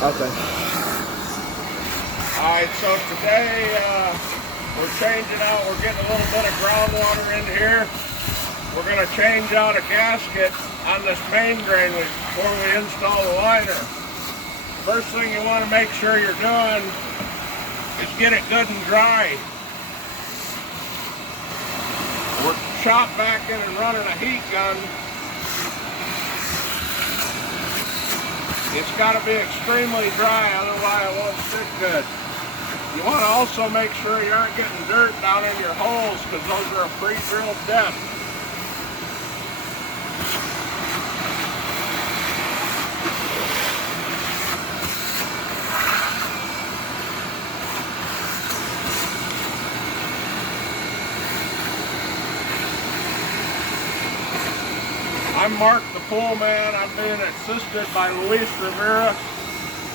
Okay. Alright, so today we're changing out, we're getting a little bit of groundwater in here. We're going to change out a gasket on this main drain before we install the liner. First thing you want to make sure you're doing is get it good and dry. We're shop backing and running a heat gun. It's got to be extremely dry, otherwise it won't stick good. You want to also make sure you aren't getting dirt down in your holes, because those are a pre-drilled depth. I'm Mark the Poolman. I'm being assisted by Luis Rivera,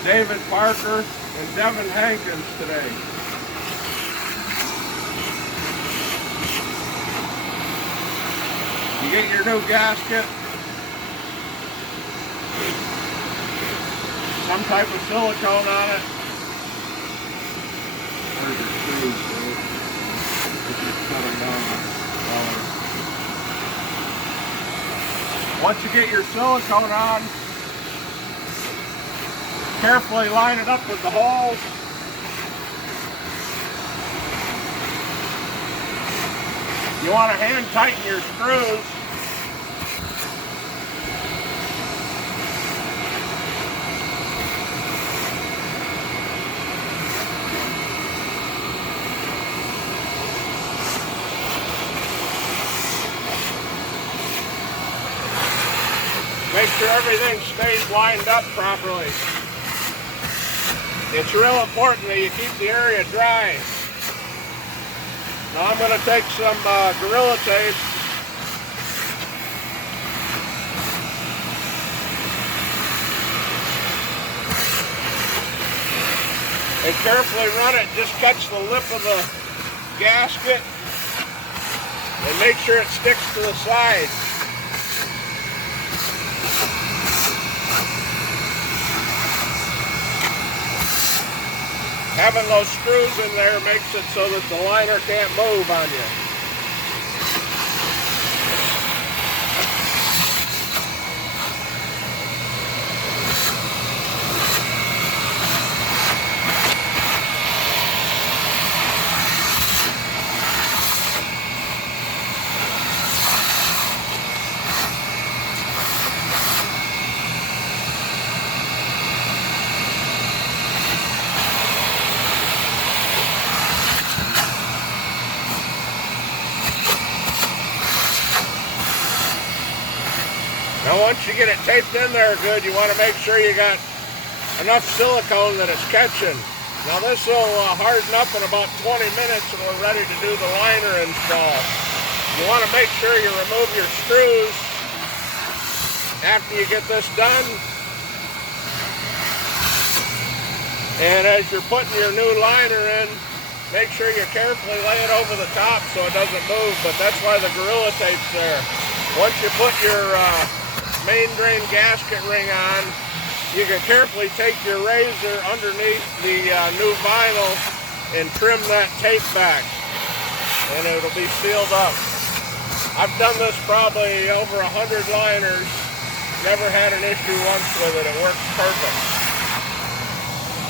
David Parker, and Devin Hankins today. You get your new gasket, some type of silicone on it. There's your screws, so if you cut them down, Once you get your silicone on, carefully line it up with the holes. You want to hand tighten your screws. Make sure everything stays lined up properly. It's real important that you keep the area dry. Now I'm going to take some Gorilla Tape. And carefully run it, just catch the lip of the gasket and make sure it sticks to the side. Having those screws in there makes it so that the liner can't move on you. Now once you get it taped in there good, you want to make sure you got enough silicone that it's catching. Now this will harden up in about 20 minutes and we're ready to do the liner install. You want to make sure you remove your screws after you get this done. And as you're putting your new liner in, make sure you carefully lay it over the top so it doesn't move, but that's why the Gorilla Tape's there. Once you put your main drain gasket ring on, you can carefully take your razor underneath the new vinyl and trim that tape back, and it'll be sealed up. I've done this probably over 100 liners, never had an issue once with it. It works perfect.